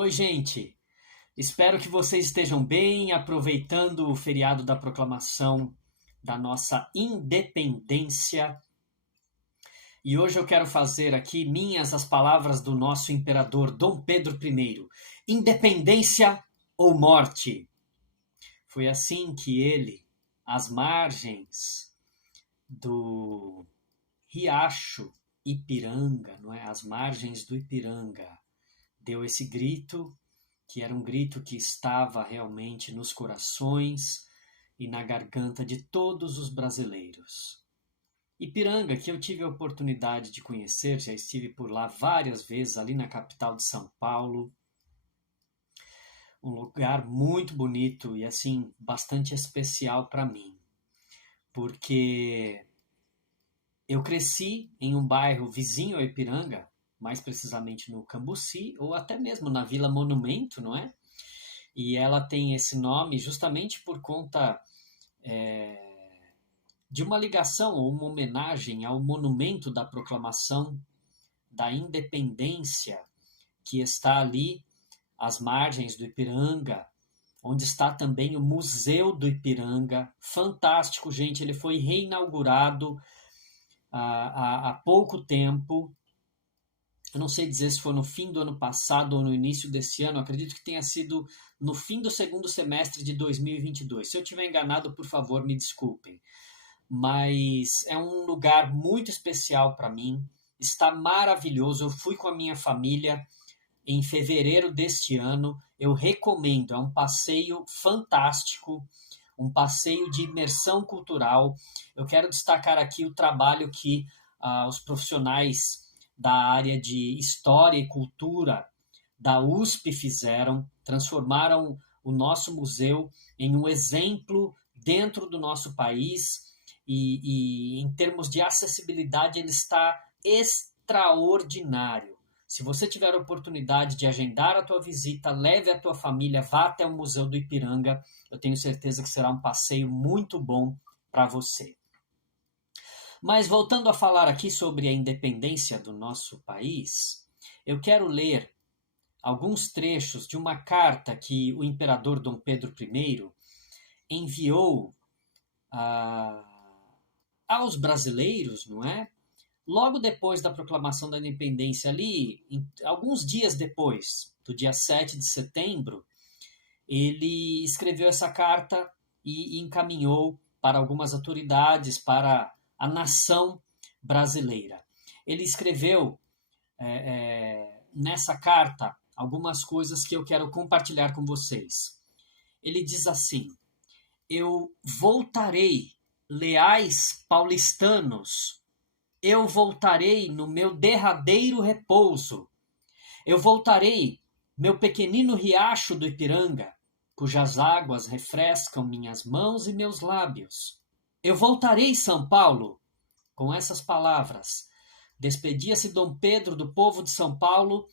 Oi, gente. Espero que vocês estejam bem, aproveitando o feriado da proclamação da nossa independência. E hoje eu quero fazer aqui minhas as palavras do nosso imperador Dom Pedro I. Independência ou morte? Foi assim que ele, às margens do riacho Ipiranga, não é? Às margens do Ipiranga, deu esse grito, que era um grito que estava realmente nos corações e na garganta de todos os brasileiros. Ipiranga, que eu tive a oportunidade de conhecer, já estive por lá várias vezes, ali na capital de São Paulo. Um lugar muito bonito e, assim, bastante especial para mim, porque eu cresci em um bairro vizinho a Ipiranga, mais precisamente no Cambuci, ou até mesmo na Vila Monumento, não é? E ela tem esse nome justamente por conta de uma ligação ou uma homenagem ao monumento da proclamação da independência, que está ali às margens do Ipiranga, onde está também o Museu do Ipiranga. Fantástico, gente, ele foi reinaugurado há pouco tempo. Eu não sei dizer se foi no fim do ano passado ou no início desse ano, acredito que tenha sido no fim do segundo semestre de 2022. Se eu estiver enganado, por favor, me desculpem. Mas é um lugar muito especial para mim, está maravilhoso. Eu fui com a minha família em fevereiro deste ano, eu recomendo, é um passeio fantástico, um passeio de imersão cultural. Eu quero destacar aqui o trabalho que os profissionais da área de História e Cultura da USP fizeram, transformaram o nosso museu em um exemplo dentro do nosso país e em termos de acessibilidade ele está extraordinário. Se você tiver a oportunidade de agendar a tua visita, leve a tua família, vá até o Museu do Ipiranga, eu tenho certeza que será um passeio muito bom para você. Mas voltando a falar aqui sobre a independência do nosso país, eu quero ler alguns trechos de uma carta que o imperador Dom Pedro I enviou aos brasileiros, não é? Logo depois da proclamação da independência, ali, alguns dias depois, do dia 7 de setembro, ele escreveu essa carta e encaminhou para algumas autoridades, para a nação brasileira. Ele escreveu nessa carta algumas coisas que eu quero compartilhar com vocês. Ele diz assim: eu voltarei, leais paulistanos, eu voltarei no meu derradeiro repouso. Eu voltarei, meu pequenino riacho do Ipiranga, cujas águas refrescam minhas mãos e meus lábios. Eu voltarei, São Paulo. Com essas palavras, despedia-se Dom Pedro do povo de São Paulo,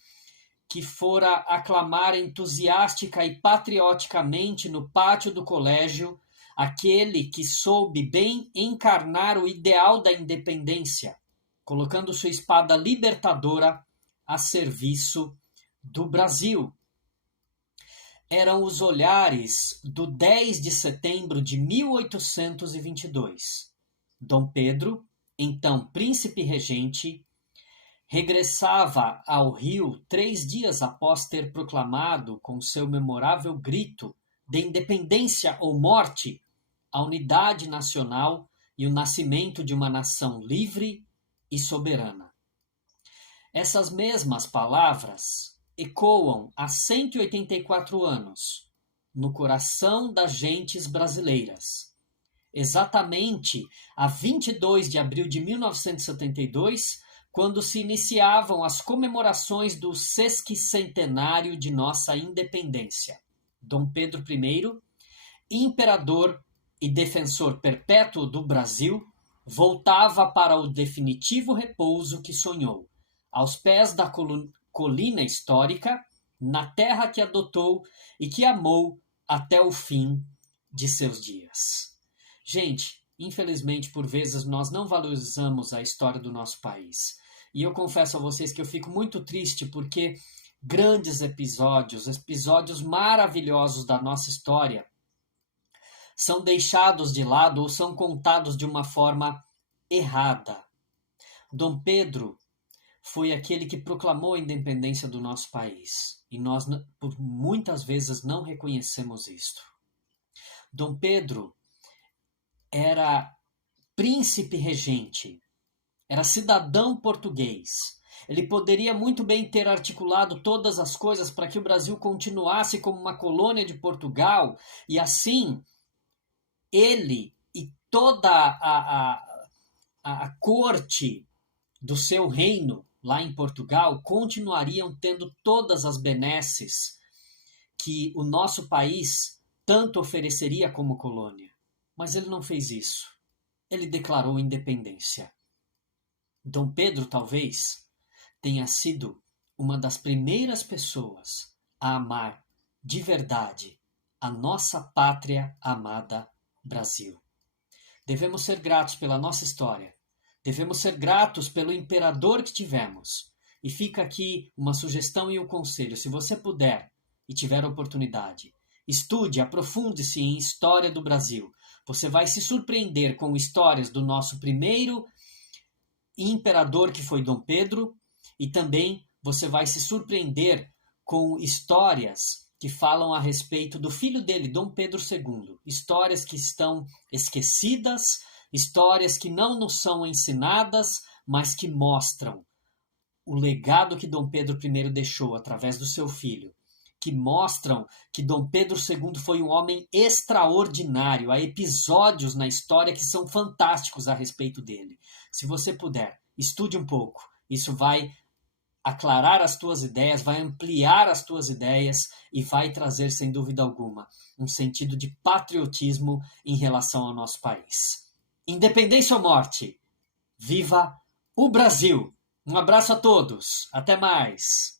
que fora aclamar entusiástica e patrioticamente no pátio do colégio aquele que soube bem encarnar o ideal da independência, colocando sua espada libertadora a serviço do Brasil. Eram os olhares do 10 de setembro de 1822. Dom Pedro, então príncipe regente, regressava ao Rio 3 dias após ter proclamado com seu memorável grito de independência ou morte a unidade nacional e o nascimento de uma nação livre e soberana. Essas mesmas palavras ecoam há 184 anos no coração das gentes brasileiras. Exatamente a 22 de abril de 1972, quando se iniciavam as comemorações do sesquicentenário de nossa independência. Dom Pedro I, imperador e defensor perpétuo do Brasil, voltava para o definitivo repouso que sonhou, aos pés da colina histórica, na terra que adotou e que amou até o fim de seus dias. Gente, infelizmente, por vezes nós não valorizamos a história do nosso país. E eu confesso a vocês que eu fico muito triste porque grandes episódios, episódios maravilhosos da nossa história, são deixados de lado ou são contados de uma forma errada. Dom Pedro foi aquele que proclamou a independência do nosso país. E nós, por muitas vezes, não reconhecemos isto. Dom Pedro era príncipe regente, era cidadão português. Ele poderia muito bem ter articulado todas as coisas para que o Brasil continuasse como uma colônia de Portugal, e assim ele e toda a corte do seu reino lá em Portugal continuariam tendo todas as benesses que o nosso país tanto ofereceria como colônia. Mas ele não fez isso. Ele declarou independência. Dom Pedro, talvez, tenha sido uma das primeiras pessoas a amar de verdade a nossa pátria amada Brasil. Devemos ser gratos pela nossa história. Devemos ser gratos pelo imperador que tivemos. E fica aqui uma sugestão e um conselho. Se você puder e tiver oportunidade, estude, aprofunde-se em história do Brasil. Você vai se surpreender com histórias do nosso primeiro imperador, que foi Dom Pedro, e também você vai se surpreender com histórias que falam a respeito do filho dele, Dom Pedro II. Histórias que estão esquecidas, histórias que não nos são ensinadas, mas que mostram o legado que Dom Pedro I deixou através do seu filho, que mostram que Dom Pedro II foi um homem extraordinário. Há episódios na história que são fantásticos a respeito dele. Se você puder, estude um pouco. Isso vai aclarar as tuas ideias, vai ampliar as tuas ideias e vai trazer, sem dúvida alguma, um sentido de patriotismo em relação ao nosso país. Independência ou morte! Viva o Brasil! Um abraço a todos. Até mais.